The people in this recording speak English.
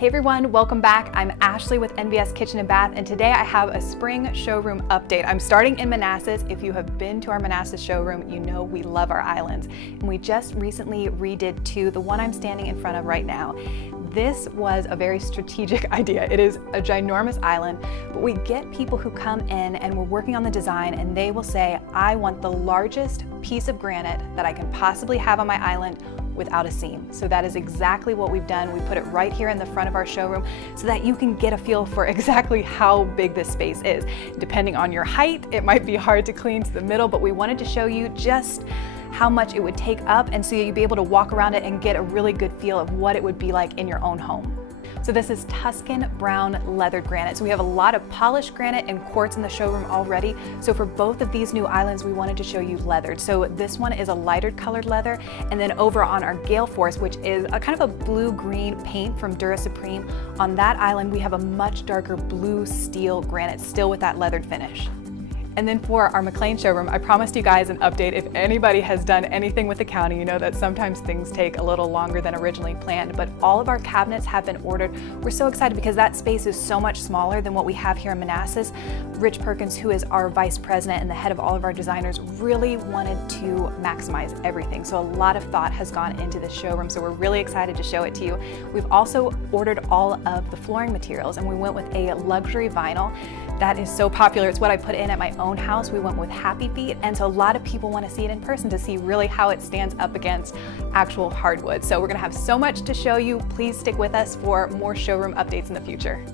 Hey everyone, welcome back. I'm Ashley with NVS Kitchen and Bath, and today I have a spring showroom update. I'm starting in Manassas. If you have been to our Manassas showroom, you know we love our islands. And we just recently redid two, the one I'm standing in front of right now. This was a very strategic idea. It is a ginormous island, but we get people who come in and we're working on the design and they will say, I want the largest piece of granite that I can possibly have on my island without a seam. So that is exactly what we've done. We put it right here in the front of our showroom so that you can get a feel for exactly how big this space is. Depending on your height, it might be hard to clean to the middle, but we wanted to show you just how much it would take up and so you'd be able to walk around it and get a really good feel of what it would be like in your own home. So this is Tuscan brown leathered granite. So we have a lot of polished granite and quartz in the showroom already. So for both of these new islands, we wanted to show you leathered. So this one is a lighter colored leather. And then over on our Gale Force, which is a kind of a blue-green paint from Dura Supreme, on that island, we have a much darker blue steel granite, still with that leathered finish. And then for our McLane showroom, I promised you guys an update. If anybody has done anything with the county, you know that sometimes things take a little longer than originally planned, but all of our cabinets have been ordered. We're so excited because that space is so much smaller than what we have here in Manassas. Rich Perkins, who is our vice president and the head of all of our designers, really wanted to maximize everything. So a lot of thought has gone into this showroom, so we're really excited to show it to you. We've also ordered all of the flooring materials and we went with a luxury vinyl. That is so popular. It's what I put in at my own house. We went with Happy Feet, and so a lot of people want to see it in person to see really how it stands up against actual hardwood. So we're going to have so much to show you. Please stick with us for more showroom updates in the future.